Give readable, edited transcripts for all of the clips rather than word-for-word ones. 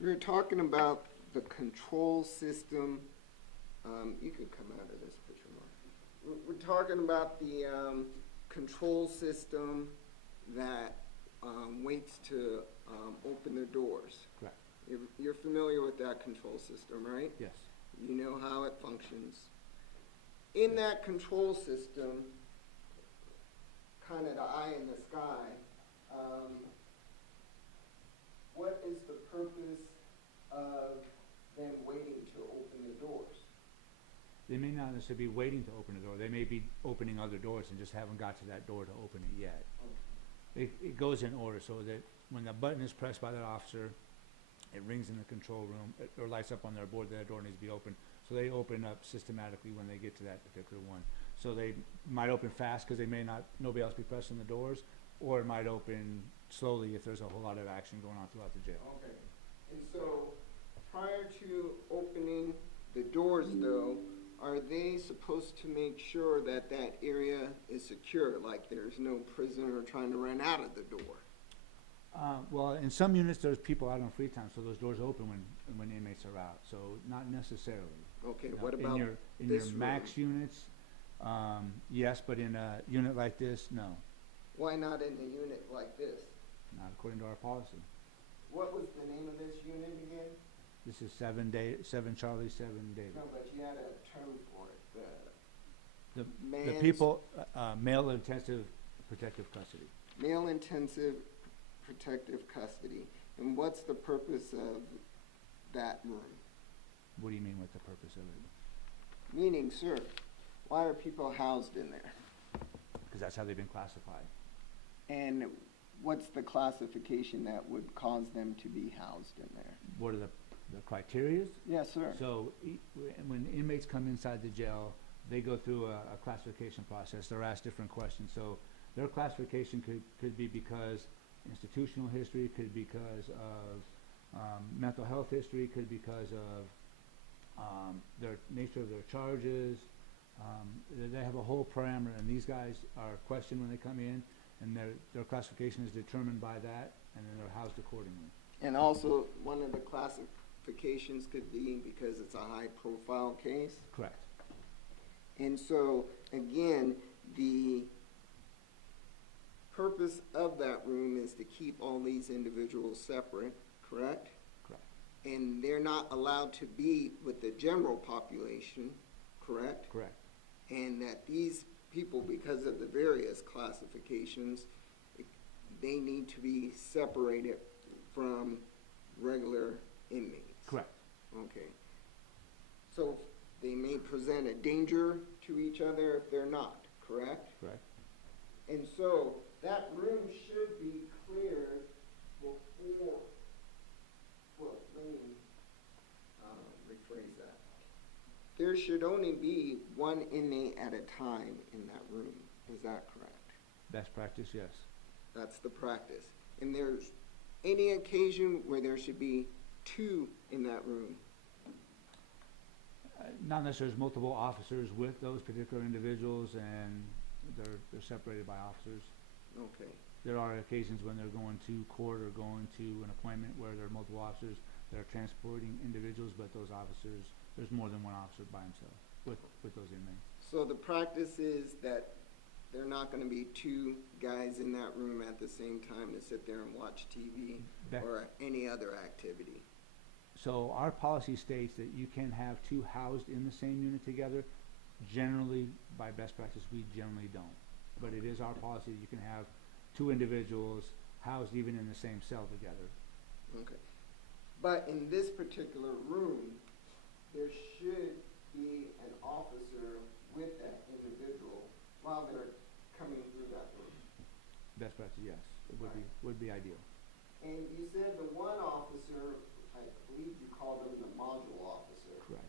We were talking about the control system. You can come out of this picture, Mark. We're talking about the control system that waits to open the doors. Correct. You're familiar with that control system, right? Yes. You know how it functions. In that control system, kind of the eye in the sky, what is the purpose of them waiting to open the doors? They may not necessarily be waiting to open the door. They may be opening other doors and just haven't got to that door to open it yet. It goes in order so that when the button is pressed by that officer, it rings in the control room or lights up on their board that door needs to be open. So they open up systematically when they get to that particular one. So they might open fast because nobody else be pressing the doors, or it might open slowly if there's a whole lot of action going on throughout the jail. Okay. And so prior to opening the doors, though, are they supposed to make sure that that area is secure, like there's no prisoner trying to run out of the door? Well, in some units, there's people out on free time, so those doors open when inmates are out. So not necessarily. Okay, No, what about in your this max room? units? Yes, but in a unit like this, no, Why not in a unit like this? not according to our policy. What was the name of this unit again? This is 7 Charlie, 7 David. No, but you had a term for it. The Man's- people, male intensive protective custody. Male intensive protective custody. And what's the purpose of that room? What do you mean with the purpose of it? Meaning, sir, why are people housed in there? Because that's how they've been classified. And what's the classification that would cause them to be housed in there? What are the criterias? Yes, sir. So when inmates come inside the jail, they go through a classification process. They're asked different questions. So their classification could be because institutional history, could be because of mental health history, could be because of their nature of their charges. They have a whole parameter, and these guys are questioned when they come in, and their classification is determined by that, and then they're housed accordingly. And also, one of the classifications could be because it's a high-profile case. Correct. And so, again, the purpose of that room is to keep all these individuals separate, correct? Correct. And they're not allowed to be with the general population, correct? Correct. And that these people, because of the various classifications, they need to be separated from regular inmates. Correct. Okay. So they may present a danger to each other if they're not, correct? Correct. And so that room should be cleared before, well, let me rephrase that. There should only be one inmate at a time in that room. Is that correct? Best practice, yes. That's the practice. And there's any occasion where there should be two in that room? Not necessarily there's multiple officers with those particular individuals, and they're separated by officers. Okay. There are occasions when they're going to court or going to an appointment where there are multiple officers that are transporting individuals, but those officers, there's more than one officer by himself with those inmates. So the practice is that there are not going to be two guys in that room at the same time to sit there and watch TV or any other activity. So our policy states that you can have two housed in the same unit together. Generally, by best practice, we generally don't. But it is our policy that you can have two individuals housed even in the same cell together. Okay. But in this particular room, there should be an officer with that individual while they're coming through that room. Best practice, yes. It would be ideal. And you said the one officer, I believe you called him the module officer. Correct.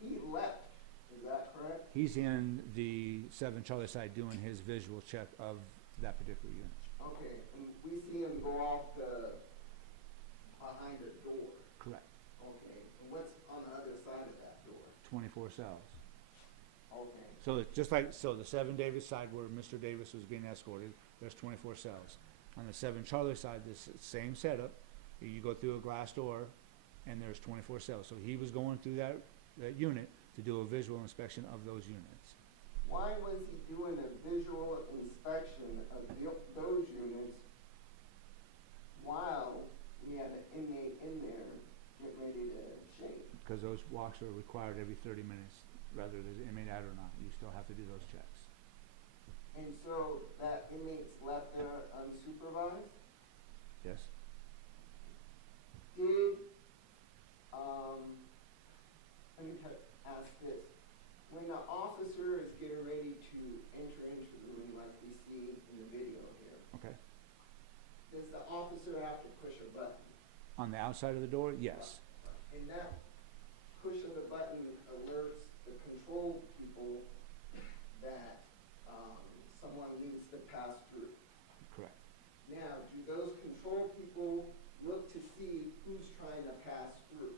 He left, is that correct? He's in the 7 Charlie side doing his visual check of that particular unit. Okay, and we see him go off behind a door. Correct. Okay, and what's on the other side of that door? 24 cells. Okay. So it's just like, so the 7 Davis side where Mr. Davis was being escorted, there's 24 cells. On the 7 Charlie side, this same setup, you go through a glass door, and there's 24 cells. So he was going through that unit to do a visual inspection of those units. Why was he doing a visual inspection of those units while we had an inmate in there getting ready to shave? Because those walks are required every 30 minutes, whether there's an inmate out or not. You still have to do those checks. And so that inmate's left there unsupervised? Yes? Did, let me ask this. When the officer is getting ready to enter into the room like we see in the video here, Okay. does the officer have to push a button? On the outside of the door, yes. And that push of the button alerts the control people that someone needs to pass through. Correct. Now, do those control people look to see who's trying to pass through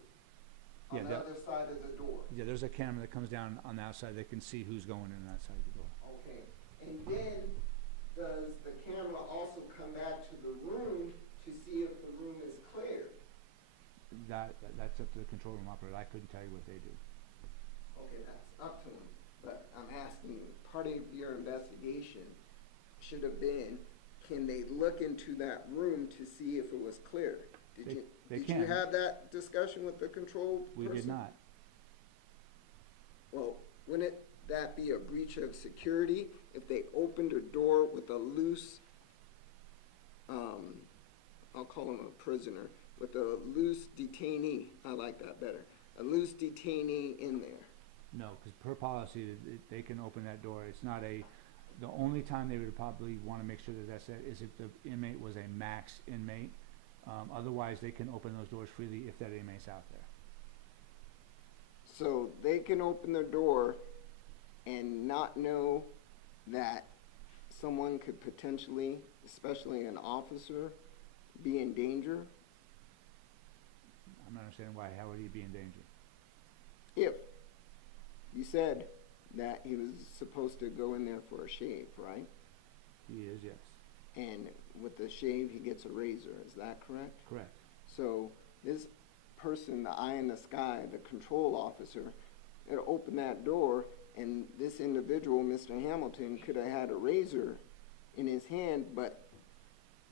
on the other side of the door? Yeah, there's a camera that comes down on the outside that can see who's going in that side of the door. Okay. And then does the camera also come back to the room to see if the room is cleared? That's up to the control room operator. I couldn't tell you what they do. Okay, that's up to them. But I'm asking, part of your investigation should have been, can they look into that room to see if it was cleared? Did you have that discussion with the control person? We did not. Well, wouldn't that be a breach of security if they opened a door with a loose, I'll call him a prisoner, with a loose detainee? I like that better. A loose detainee in there. No, because per policy, they can open that door. It's not the only time they would probably want to make sure that that's it is if the inmate was a max inmate. Otherwise, they can open those doors freely if that inmate's out there. So they can open their door and not know that someone could potentially, especially an officer, be in danger? I'm not understanding why. How would he be in danger? If you said that he was supposed to go in there for a shave, right? He is, yes. And with the shave, he gets a razor. Is that correct? Correct. So this person, the eye in the sky, the control officer, it opened that door, and this individual, Mr. Hamilton, could have had a razor in his hand, but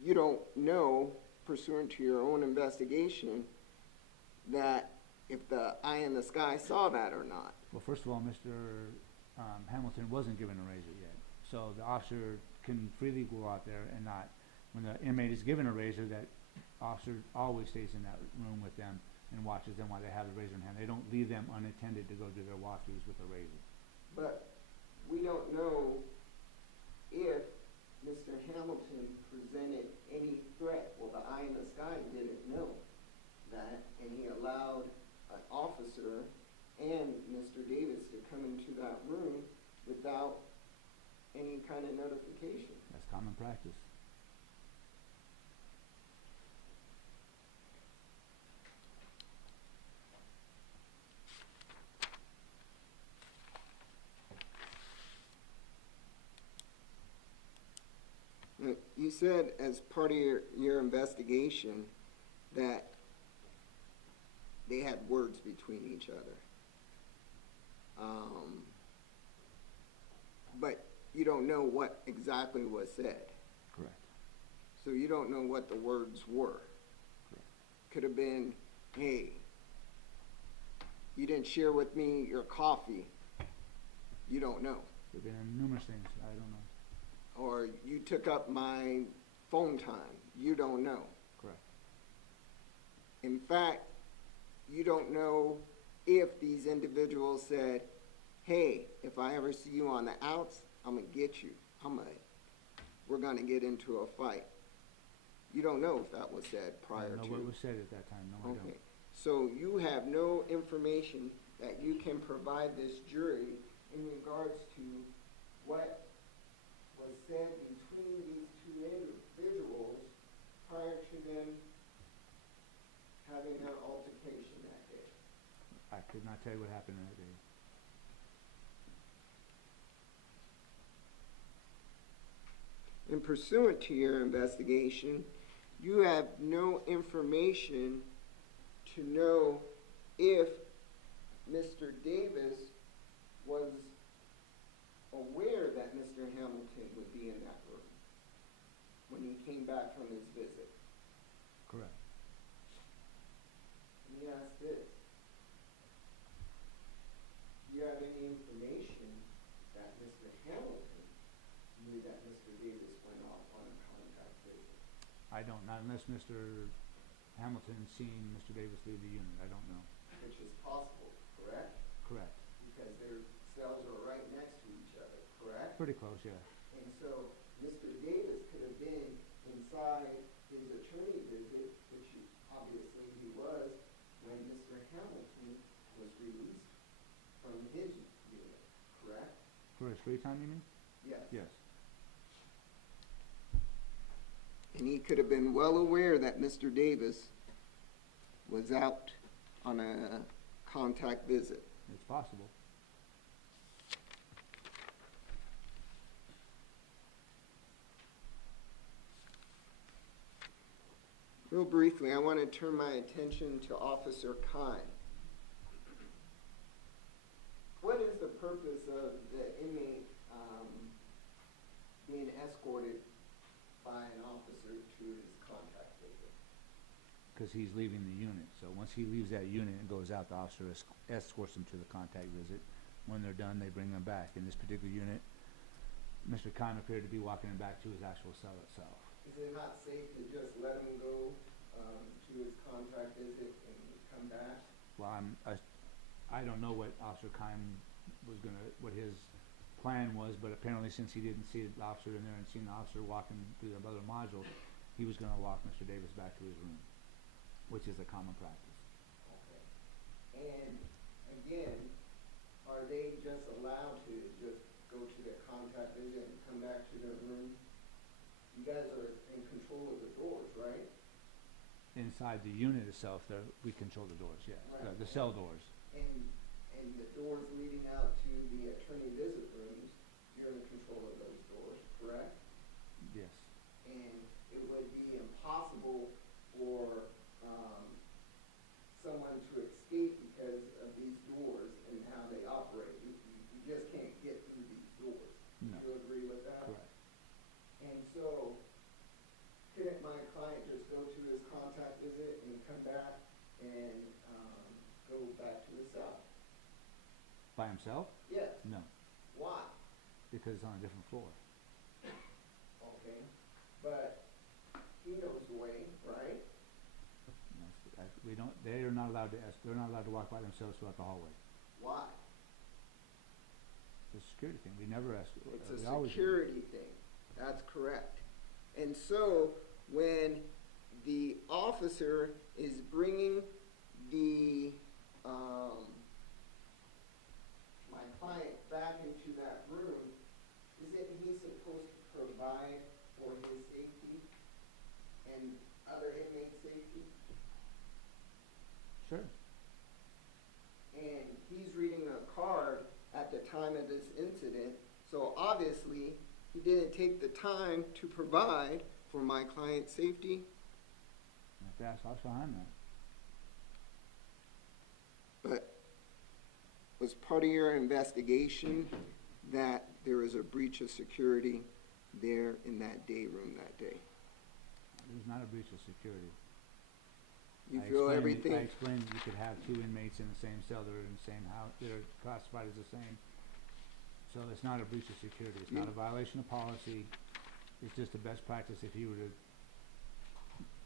you don't know, pursuant to your own investigation, that if the eye in the sky saw that or not. Well, first of all, Mr. Hamilton wasn't given a razor yet. So the officer can freely go out there and not. When the inmate is given a razor, that officer always stays in that room with them and watches them while they have the razor in hand. They don't leave them unattended to go do their walkthroughs with a razor. But we don't know if Mr. Hamilton presented any threat. Well, the eye in the sky didn't know that, and he allowed an officer and Mr. Davis to come into that room without any kind of notification. That's common practice. You said as part of your investigation that they had words between each other. But you don't know what exactly was said. Correct. So you don't know what the words were. Correct. Could have been, hey, you didn't share with me your coffee. You don't know. There have been numerous things. I don't know. Or you took up my phone time. You don't know. Correct. In fact, you don't know if these individuals said, hey, if I ever see you on the outs, I'm going to get you. We're going to get into a fight. You don't know if that was said prior to. I don't know what was said at that time. No, Okay. I don't. So you have no information that you can provide this jury in regards to what was said between these two individuals prior to them having their altercation that day. I could not tell you what happened that day. And pursuant to your investigation, you have no information to know if Mr. Davis was aware that Mr. Hamilton would be in that room when he came back from his visit. Correct. Let me ask this. Do you have any information that Mr. Hamilton knew that Mr. Davis went off on a contact visit? I don't, not unless Mr. Hamilton seen Mr. Davis leave the unit. I don't know. Which is possible, correct? Correct. Because their cells are right next to each other, correct? Pretty close, yeah. And so Mr. Davis could have been inside his attorney visit, which obviously he was, when Mr. Hamilton was released from his unit, correct? For his free time, you mean? Yes. Yes. And he could have been well aware that Mr. Davis was out on a contact visit. It's possible. Real briefly, I want to turn my attention to Officer Kine. What is the purpose of the inmate being escorted by an officer to his contact visit? Because he's leaving the unit. So once he leaves that unit and goes out, the officer escorts him to the contact visit. When they're done, they bring him back. In this particular unit, Mr. Kine appeared to be walking him back to his actual cell itself. Is it not safe to just let him go to his contact visit and come back? Well, I don't know what Officer Kine was what his plan was, but apparently since he didn't see the officer in there and seen the officer walking through the other modules, he was gonna walk Mr. Davis back to his room, which is a common practice. Okay. And again, are they just allowed to just go to their contact visit and come back to their room? You guys are in control of the doors, right? Inside the unit itself, we control the doors, yes, Right. the cell doors. And the doors leading out to the attorney visit rooms, you're in control of those doors, correct? Yes. And it would be impossible for someone to escape because of these doors and how they operate. You just can't get through these doors. No. Do you agree with that? Correct. And so, couldn't my client just go to his contact visit and come back and go back to his cell? By himself? Yes. No, Why? because it's on a different floor. Okay. But he knows the way, right? We don't. They are not allowed to. They're not allowed to walk by themselves throughout the hallway. Why? It's a security thing. We never ask. It's we a always do. security thing. That's correct. And so when the officer is bringing the my client back into that room, isn't he supposed to provide for his safety and other inmate safety? Sure. And he's reading a card at the time of this incident, so obviously he didn't take the time to provide for my client's safety. You have to ask Officer Hyman. But was part of your investigation that there was a breach of security there in that day room that day? There's not a breach of security. You feel everything? I explained that you could have two inmates in the same cell that are in the same house, that are classified as the same. So it's not a breach of security. It's not a violation of policy. It's just a best practice if you were to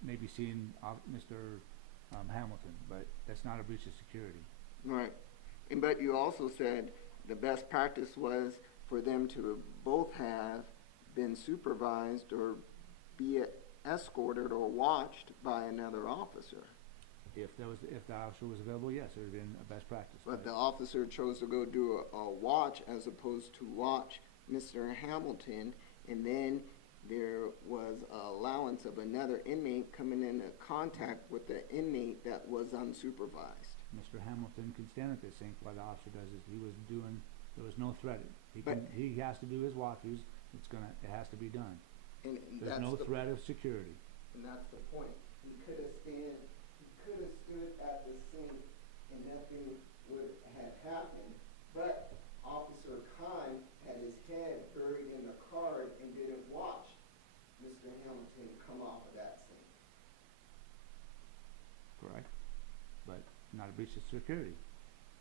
maybe seen Mr. Hamilton, but that's not a breach of security. Right. And but you also said the best practice was for them to both have been supervised or be escorted or watched by another officer. If the officer was available, yes, it would have been a best practice. But the officer chose to go do a watch as opposed to watch Mr. Hamilton, and then there was an allowance of another inmate coming into contact with the inmate that was unsupervised. Mr. Hamilton can stand at this thing while the officer does it. There was no threat. He has to do his walkthroughs. It has to be done. And There's no threat of security. And that's the point. He could have stood at and nothing would have happened. But Officer Khan had his head buried in the card and didn't watch Mr. Hamilton come off of that scene. Correct. But not a breach of security.